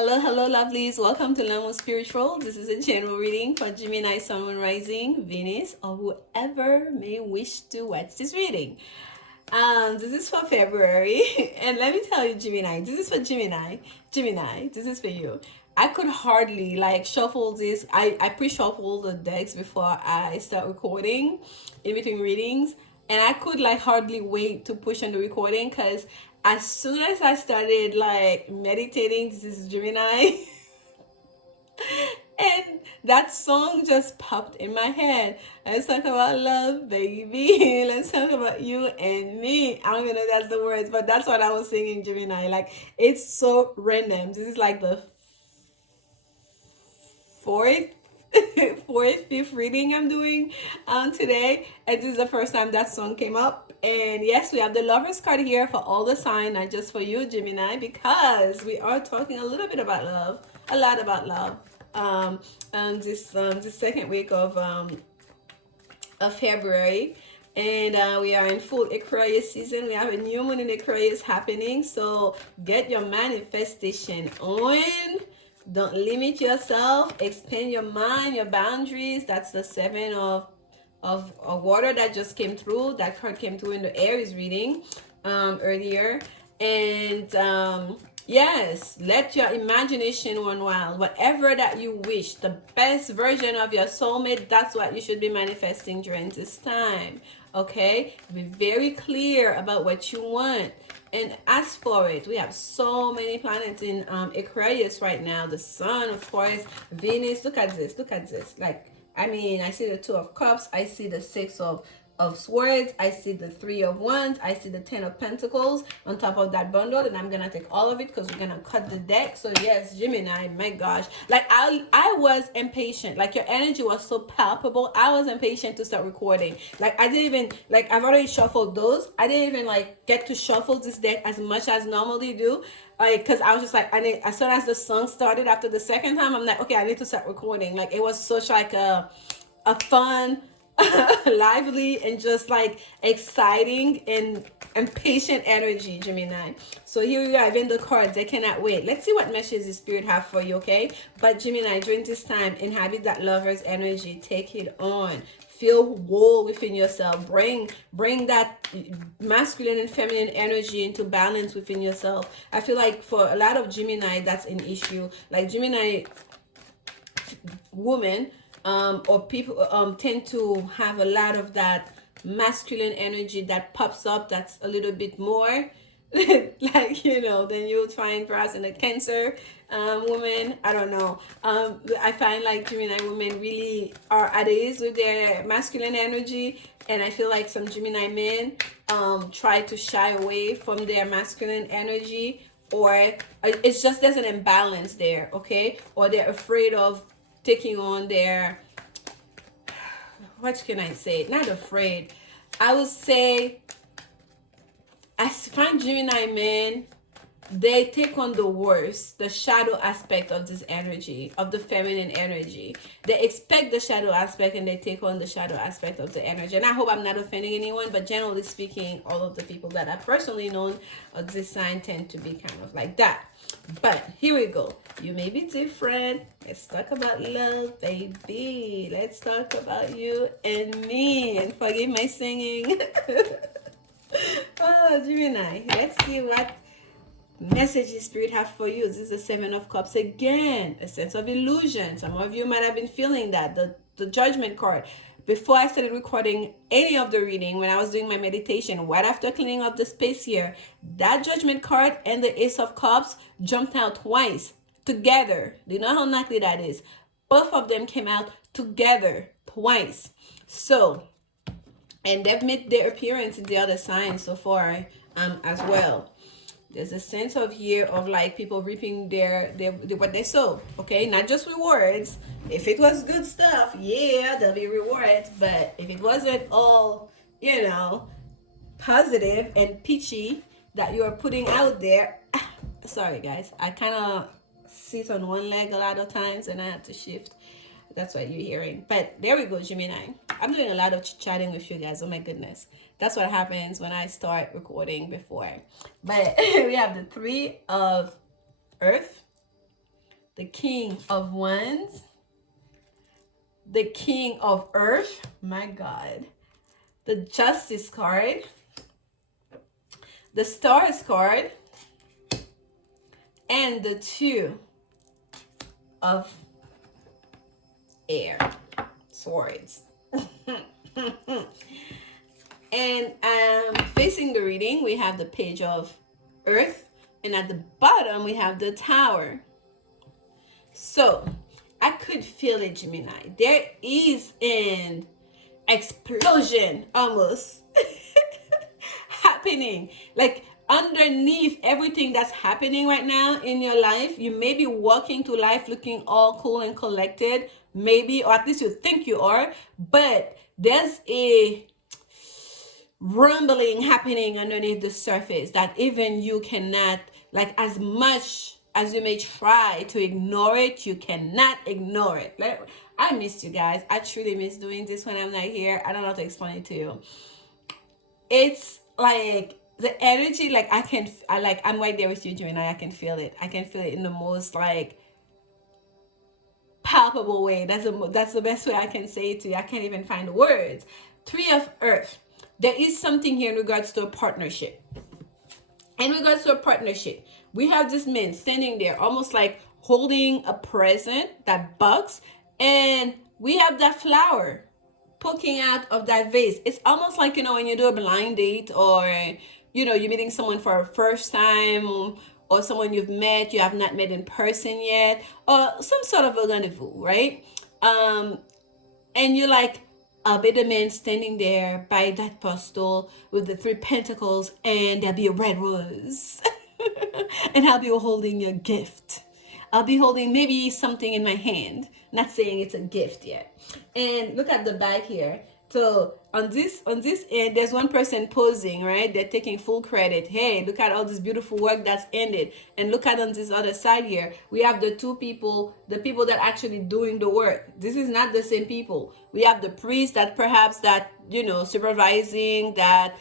Hello, lovelies. Welcome to Lanmouspiritual. This is a general reading for Gemini, Sun, Moon, Rising, Venus, or whoever may wish to watch this reading. This is for February, and let me tell you, Gemini, this is for Gemini. Gemini, this is for you. I could hardly shuffle this. I pre-shuffle the decks before I start recording in between readings, and I could hardly wait to push on the recording because as soon as I started meditating, this is Gemini, and that song just popped in my head. Let's talk about love, baby. Let's talk about you and me. I don't even know if that's the words, but that's what I was singing, Gemini. It's so random. This is the fourth fifth reading I'm doing today, and this is the first time that song came up. And yes, we have the Lovers card here for all the sign, not just for you, Gemini, because we are talking a little bit about love, a lot about love. This second week of February, and we are in full Aquarius season. We have a new moon in Aquarius happening, so get your manifestation on. Don't limit yourself. Expand your mind, your boundaries. That's the seven of water that just came through. That card came through in the Aries reading earlier. And yes, let your imagination run wild. Whatever that you wish, the best version of your soulmate, that's what you should be manifesting during this time. Okay? Be very clear about what you want and ask for it. We have so many planets in Aquarius right now. The Sun, of course, Venus. Look at this. Look at this. I see the Two of Cups. I see the Six of Swords. I see the Three of Wands. I see the Ten of Pentacles on top of that bundle, and I'm gonna take all of it because we're gonna cut the deck. So yes, Gemini, my gosh, I was impatient. Your energy was so palpable. I was impatient to start recording. I didn't even I've already shuffled those. I didn't even get to shuffle this deck as much as normally do. Because I was just as soon as the song started after the second time, I'm okay, I need to start recording. It was such a fun, lively, and just exciting and impatient energy, Gemini. So here we are, even the cards, they cannot wait. Let's see what messages the spirit have for you, okay? But Gemini, during this time, inhabit that lover's energy. Take it on. Feel whole within yourself. Bring that masculine and feminine energy into balance within yourself. I feel for a lot of Gemini, that's an issue. Gemini women or people tend to have a lot of that masculine energy that pops up, that's a little bit more than you would find perhaps in a Cancer woman. I don't know. I find Gemini women really are at ease with their masculine energy, and I feel some Gemini men try to shy away from their masculine energy, or it's just there's an imbalance there, okay? Or they're afraid of taking on their, what can I say? Not afraid. I would say, I find Gemini men, they take on the worst, the shadow aspect of this energy, of the feminine energy. They expect the shadow aspect and they take on the shadow aspect of the energy. And I hope I'm not offending anyone, but generally speaking, all of the people that I've personally known of this sign tend to be kind of like that. But here we go. You may be different. Let's talk about love, baby. Let's talk about you and me. And forgive my singing. Oh, Gemini. Let's see what messages spirit have for you. This is the Seven of Cups again. A sense of illusion. Some of you might have been feeling that. The Judgment card. Before I started recording any of the reading, when I was doing my meditation, right after cleaning up the space here, that Judgment card and the Ace of Cups jumped out twice together. Do you know how unlikely that is? Both of them came out together twice. So, and they've made their appearance in the other signs so far as well. There's a sense of here of people reaping their what they sow, okay? Not just rewards. If it was good stuff, yeah, there'll be rewards. But if it wasn't all, positive and peachy that you are putting out there, sorry guys, I kind of sit on one leg a lot of times and I have to shift. That's what you're hearing. But there we go, Gemini. I'm doing a lot of chatting with you guys. Oh my goodness. That's what happens when I start recording before. But we have the Three of Earth, the King of Wands, the King of Earth, my God, the Justice card, the Stars card, and the Two of Air, Swords. And facing the reading, we have the Page of Earth, and at the bottom we have the Tower. So I could feel it, Gemini. There is an explosion almost happening, like underneath everything that's happening right now in your life. You may be walking through life looking all cool and collected, maybe, or at least you think you are, but there's a rumbling happening underneath the surface that even you cannot, like, as much as you may try to ignore it, you cannot ignore it. Like, I missed you guys. I truly miss doing this when I'm not here. I don't know how to explain it to you. It's like the energy, like I'm right there with you, Gemini. I can feel it. I can feel it in the most like palpable way. That's the best way I can say it to you. I can't even find the words. Three of Earth. There is something here in regards to a partnership. In regards to a partnership, we have this man standing there almost like holding a present, that box, and we have that flower poking out of that vase. It's almost like, you know, when you do a blind date, or, you know, you're meeting someone for a first time, or someone you've met, you have not met in person yet, or some sort of a rendezvous, right? And you're like, I'll be the man standing there by that pedestal with the 3 pentacles, and there'll be a red rose. And I'll be holding a gift. I'll be holding maybe something in my hand. Not saying it's a gift yet. And look at the back here. So on this end, there's one person posing, right? They're taking full credit. Hey, look at all this beautiful work that's ended. And look at on this other side here, we have the two people, the people that actually doing the work. This is not the same people. We have the priest that perhaps that, you know, supervising, that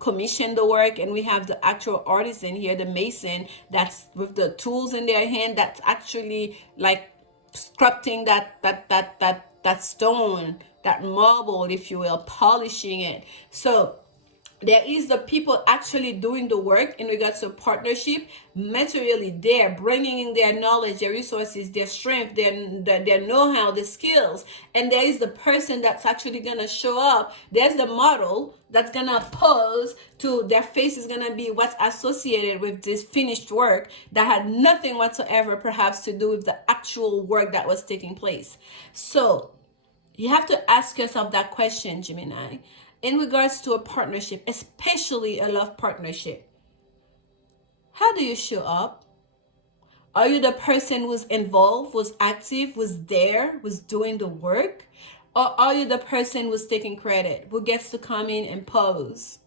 commission the work, and we have the actual artisan here, the mason, that's with the tools in their hand, that's actually like sculpting that stone, that marble, if you will, polishing it. So there is the people actually doing the work in regards to partnership, materially there, bringing in their knowledge, their resources, their strength, their know-how, the skills. And there is the person that's actually going to show up. There's the model that's going to pose to, their face is going to be what's associated with this finished work that had nothing whatsoever perhaps to do with the actual work that was taking place. So you have to ask yourself that question, Gemini, in regards to a partnership, especially a love partnership. How do you show up? Are you the person who's involved, was active, was there, was doing the work? Or are you the person who's taking credit, who gets to come in and pose?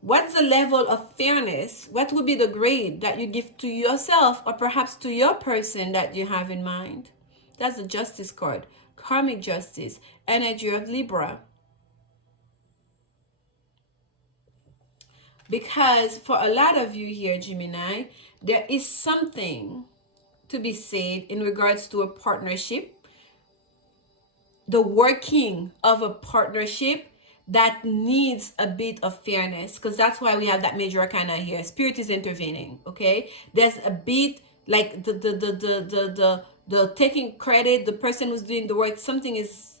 What's the level of fairness? What would be the grade that you give to yourself, or perhaps to your person that you have in mind? That's the Justice card. Karmic justice, energy of Libra. Because for a lot of you here, Gemini, there is something to be said in regards to a partnership, the working of a partnership that needs a bit of fairness, because that's why we have that major arcana here. Spirit is intervening, okay? There's a bit like the taking credit, the person who's doing the work, something is,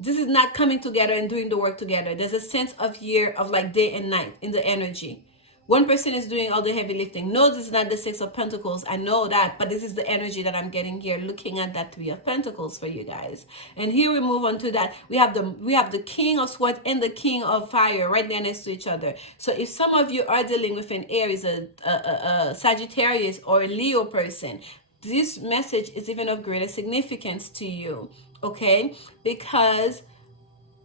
this is not coming together and doing the work together. There's a sense of here of like day and night in the energy. One person is doing all the heavy lifting. No, this is not the 6 of Pentacles. I know that, but this is the energy that I'm getting here, looking at that 3 of Pentacles for you guys. And here we move on to that. We have the King of Swords and the King of Fire right there next to each other. So if some of you are dealing with an Aries, a Sagittarius, or a Leo person, this message is even of greater significance to you, okay? Because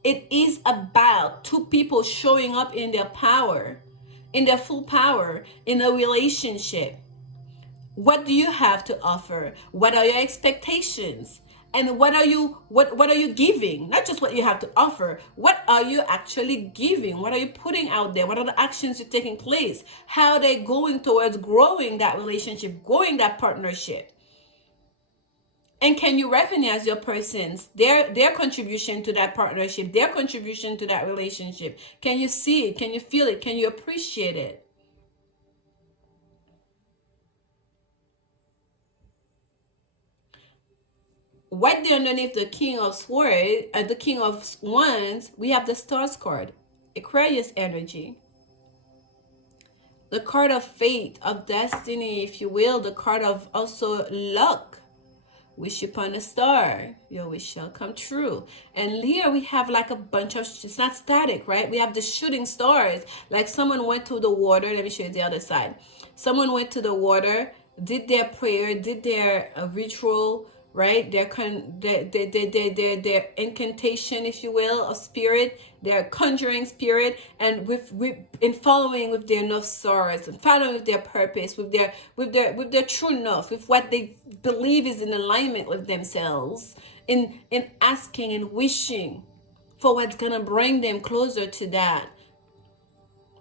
it is about two people showing up in their power, in their full power, in a relationship. What do you have to offer? What are your expectations? And what are you giving? Not just what you have to offer. What are you actually giving? What are you putting out there? What are the actions you're taking place? How are they going towards growing that relationship, growing that partnership? And can you recognize your persons, their contribution to that partnership, their contribution to that relationship? Can you see it? Can you feel it? Can you appreciate it? Right there underneath the King of Swords, the King of Wands, we have the Stars card, Aquarius energy. The card of fate, of destiny, if you will, the card of also luck. Wish upon a star, your wish shall come true. And here we have like a bunch of, it's not static, right? We have the shooting stars. Like someone went to the water. Let me show you the other side. Someone went to the water, did their prayer, did their ritual, right? Their incantation, if you will, of spirit, their conjuring spirit, and with in following with their north stars, and following with their purpose, with their true north, with what they believe is in alignment with themselves, in asking and wishing for what's gonna bring them closer to that.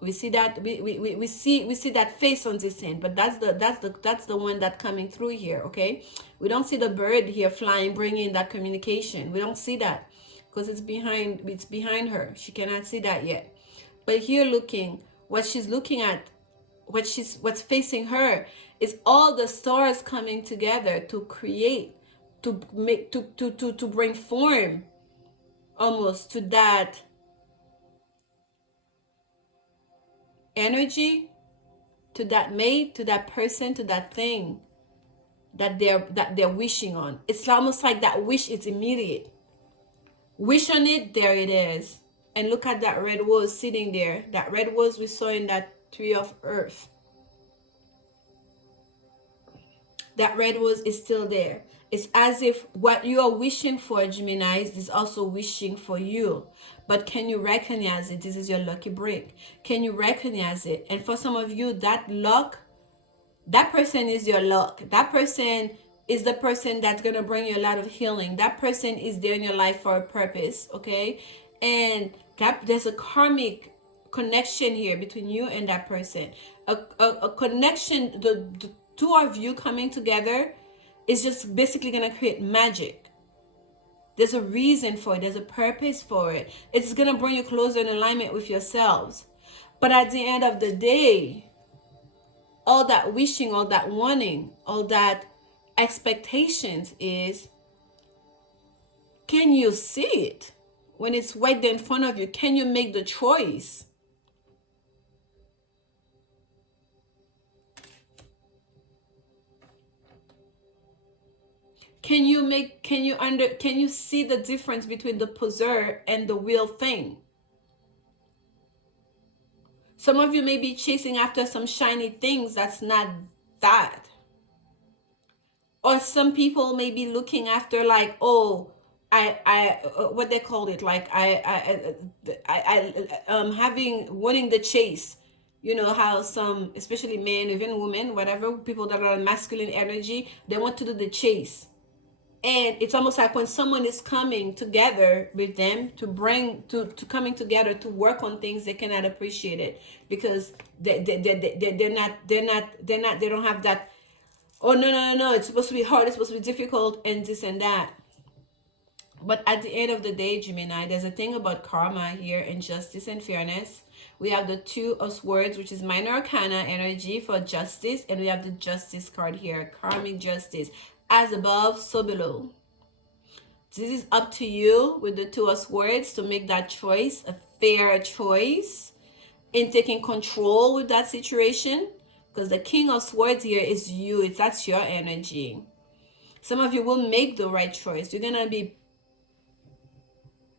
We see that we see that face on this end, but that's the one that coming through here. Okay, we don't see the bird here flying, bringing that communication. We don't see that because it's behind her. She cannot see that yet. But here, looking what she's looking at, what's facing her is all the stars coming together to create, to make, to bring form almost to that energy, to that mate, to that person, to that thing that they're wishing on. It's almost like that wish is immediate. Wish on it, there it is. And look at that red rose sitting there. That red rose we saw in that tree of earth. That red rose is still there. It's as if what you are wishing for, Gemini, is also wishing for you. But can you recognize it? This is your lucky break. Can you recognize it? And for some of you, that luck, that person is your luck. That person is the person that's going to bring you a lot of healing. That person is there in your life for a purpose, okay? And that there's a karmic connection here between you and that person. A connection, the two of you coming together is just basically going to create magic. There's a reason for it. There's a purpose for it. It's going to bring you closer in alignment with yourselves. But at the end of the day, all that wishing, all that wanting, all that expectations is, can you see it? When it's right there in front of you, can you make the choice? Can you see the difference between the poser and the real thing? Some of you may be chasing after some shiny things that's not that. Or some people may be looking after like, oh, I what they call it, like I wanting the chase. You know how some, especially men, even women, whatever, people that are masculine energy, they want to do the chase. And it's almost like when someone is coming together with them to bring to coming together to work on things, they cannot appreciate it because they don't have that, oh no, it's supposed to be hard, it's supposed to be difficult, and this and that. But at the end of the day, Gemini, there's a thing about karma here and justice and fairness. We have the Two of Swords, which is minor arcana energy for justice, and we have the Justice card here, karmic justice. As above, so below. This is up to you with the Two of Swords to make that choice, a fair choice, in taking control with that situation. Because the King of Swords here is you. That's your energy. Some of you will make the right choice. You're going to be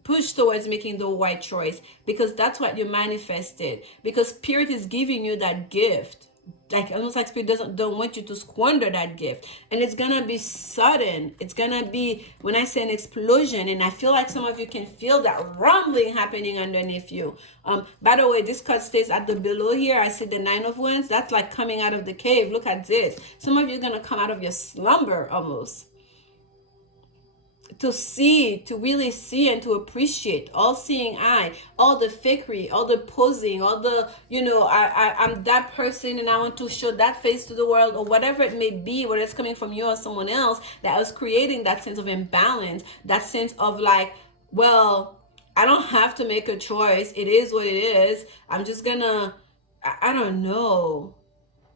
pushed towards making the right choice because that's what you manifested. Because Spirit is giving you that gift. Like almost like Spirit don't want you to squander that gift, and it's gonna be sudden. It's gonna be, when I say an explosion, and I feel like some of you can feel that rumbling happening underneath you. By the way, this card stays at the below here. I see the Nine of Wands. That's like coming out of the cave. Look at this. Some of you are gonna come out of your slumber almost. to really see and to appreciate, all seeing eye, all the fakery, all the posing, all the, I'm that person and I want to show that face to the world, or whatever it may be, whether it's coming from you or someone else, that was creating that sense of imbalance, that sense of like, well, I don't have to make a choice. It is what it is. I'm just gonna, I don't know.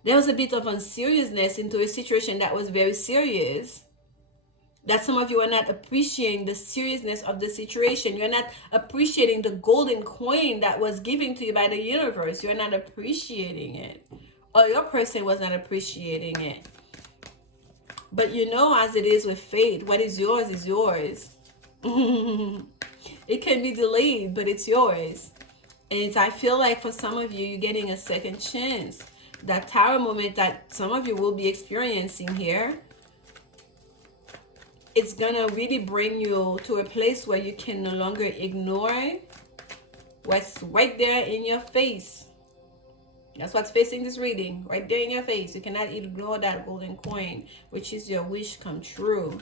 There was a bit of unseriousness into a situation that was very serious, that some of you are not appreciating the seriousness of the situation. You're not appreciating the golden coin that was given to you by the universe. You're not appreciating it. Or your person was not appreciating it. But as it is with fate, what is yours is yours. It can be delayed, but it's yours. And I feel like for some of you, you're getting a second chance. That tower moment that some of you will be experiencing here, it's gonna really bring you to a place where you can no longer ignore what's right there in your face. That's what's facing this reading, right there in your face. You cannot ignore that golden coin, which is your wish come true.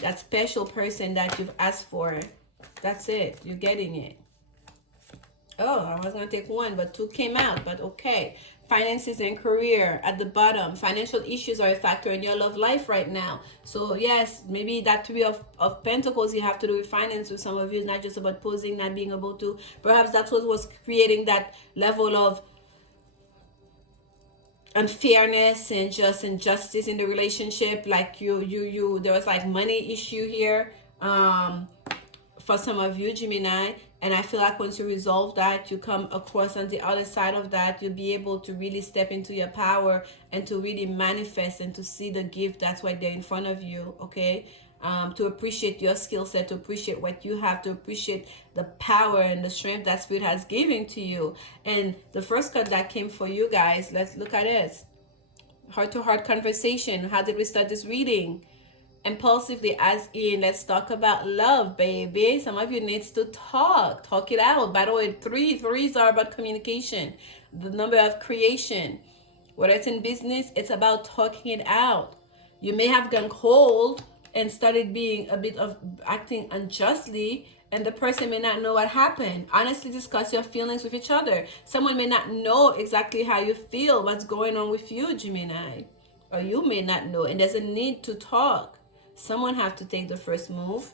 That special person that you've asked for, that's it. You're getting it. Oh, I was going to take one, but two came out, but okay. Finances and career at the bottom. Financial issues are a factor in your love life right now. So yes, maybe that Three of Pentacles, you have to do with finance with some of you. It's not just about posing, not being able to. Perhaps that's what was creating that level of unfairness and just injustice in the relationship. Like there was like money issue here. For some of you, Gemini, and I feel like once you resolve that, you come across on the other side of that, you'll be able to really step into your power and to really manifest and to see the gift that's right there in front of you, okay? To appreciate your skill set, to appreciate what you have, to appreciate the power and the strength that Spirit has given to you. And the first card that came for you guys, let's look at it. Heart-to-heart conversation. How did we start this reading? Impulsively, as in, let's talk about love, baby. Some of you needs to talk it out. By the way, threes are about communication, the number of creation. Whether it's in business, it's about talking it out. You may have gone cold and started being a bit of acting unjustly, and the person may not know what happened. Honestly discuss your feelings with each other. Someone may not know exactly how you feel, what's going on with you, Gemini, or you may not know, and there's a need to talk. Someone have to take the first move.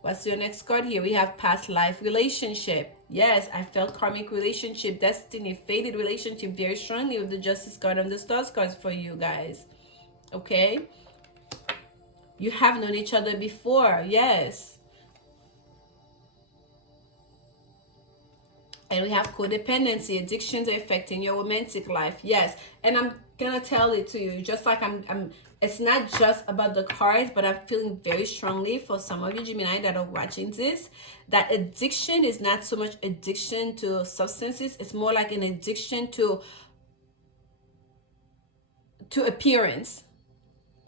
What's your next card here? We have past life relationship. Yes, I felt karmic relationship, destiny, fated relationship very strongly with the Justice card and the Stars cards for you guys. Okay? You have known each other before. Yes. And we have codependency. Addictions are affecting your romantic life. Yes. And I'm going to tell it to you. Just like it's not just about the cards, but I'm feeling very strongly for some of you Gemini that are watching this, that addiction is not so much addiction to substances. It's more like an addiction to appearance.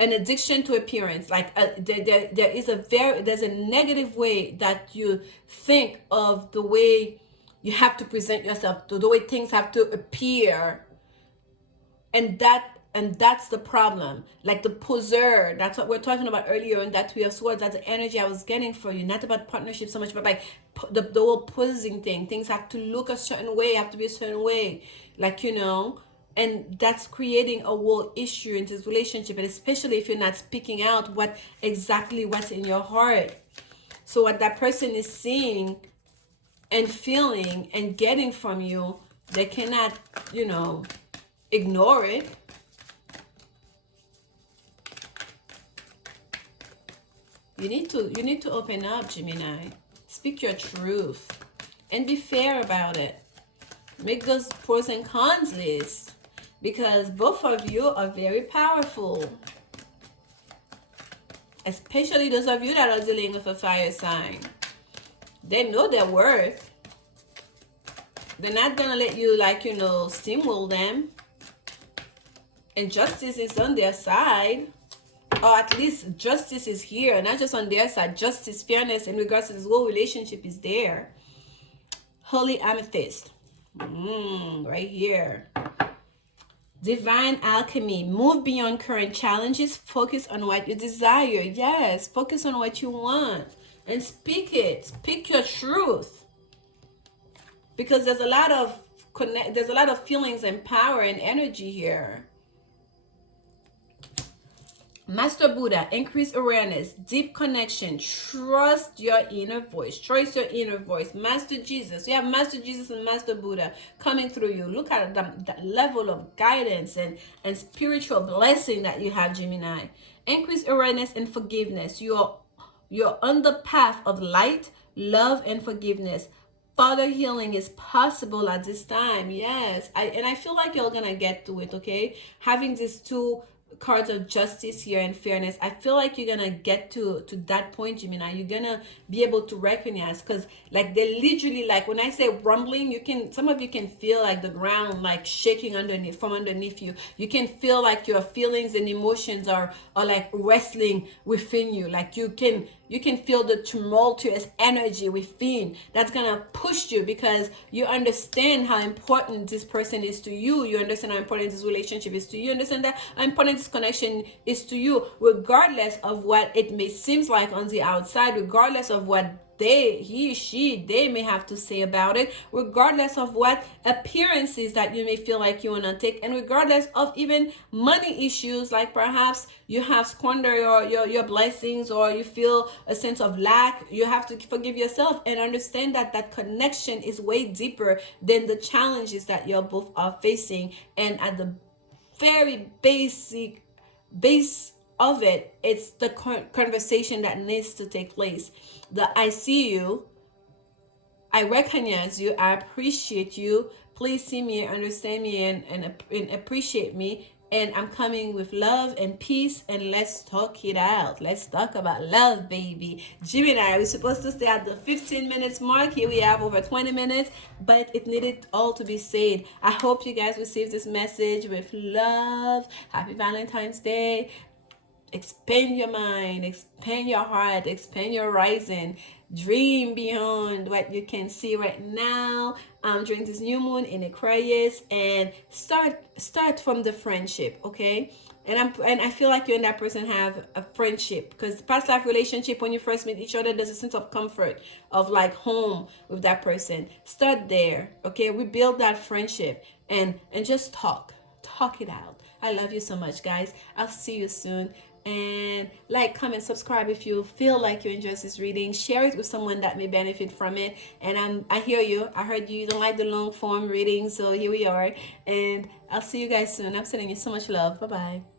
An addiction to appearance. Like there's a negative way that you think of the way you have to present yourself, the way things have to appear. And that's the problem. Like the poser, that's what we're talking about earlier in that Three of Swords. That's the energy I was getting for you. Not about partnership so much, but like the whole posing thing. Things have to look a certain way, have to be a certain way. Like, and that's creating a whole issue in this relationship. And especially if you're not speaking out what's in your heart. So what that person is seeing and feeling and getting from you, they cannot, ignore it. You need to open up, Gemini. Speak your truth and be fair about it. Make those pros and cons lists, because both of you are very powerful. Especially those of you that are dealing with a fire sign. They know their worth. They're not gonna let you steamroll them. And justice is on their side. Or at least justice is here, not just on their side. Justice, fairness in regards to this whole relationship is there. Holy Amethyst. Right here. Divine alchemy. Move beyond current challenges. Focus on what you desire. Yes, focus on what you want and speak it. Speak your truth. Because there's a lot of feelings and power and energy here. Master Buddha, increase awareness, deep connection, trust your inner voice. Trust your inner voice. Master Jesus, you have Master Jesus and Master Buddha coming through you. Look at that level of guidance and spiritual blessing that you have, Gemini. Increase awareness and forgiveness. You're on the path of light, love, and forgiveness. Further healing is possible at this time. Yes, I feel like you're gonna get to it. Okay, having these two cards of justice here and fairness, I feel like you're gonna get to that point, Gemini. You're gonna be able to recognize, because like they literally, like when I say rumbling, some of you can feel like the ground like shaking from underneath you. You can feel like your feelings and emotions are like wrestling within you. Like you can feel the tumultuous energy within that's gonna push you, because you understand how important this person is to you. You understand how important this relationship is to you. You understand that how important this connection is to you, regardless of what it may seem like on the outside, regardless of what they may have to say about it, regardless of what appearances that you may feel like you want to take, and regardless of even money issues, like perhaps you have squandered your blessings, or you feel a sense of lack. You have to forgive yourself and understand that connection is way deeper than the challenges that you're both are facing. And at the very base of it, it's the conversation that needs to take place. I see you, I recognize you, I appreciate you. Please see me, understand me, and appreciate me. And I'm coming with love and peace, and let's talk it out. Let's talk about love, baby. Gemini, we're supposed to stay at the 15 minutes mark. Here we have over 20 minutes, but it needed all to be said. I hope you guys received this message with love. Happy Valentine's Day. Expand your mind, expand your heart, expand your horizon. Dream beyond what you can see right now during this new moon in Aquarius, and start from the friendship, okay? And I feel like you and that person have a friendship, because past life relationship, when you first meet each other, there's a sense of comfort, of like home with that person. Start there, okay? Rebuild that friendship and just talk it out. I love you so much, guys. I'll see you soon. And like, comment, subscribe if you feel like you enjoy this reading. Share it with someone that may benefit from it. And I hear you. I heard you don't like the long form reading, so here we are. And I'll see you guys soon. I'm sending you so much love. Bye bye.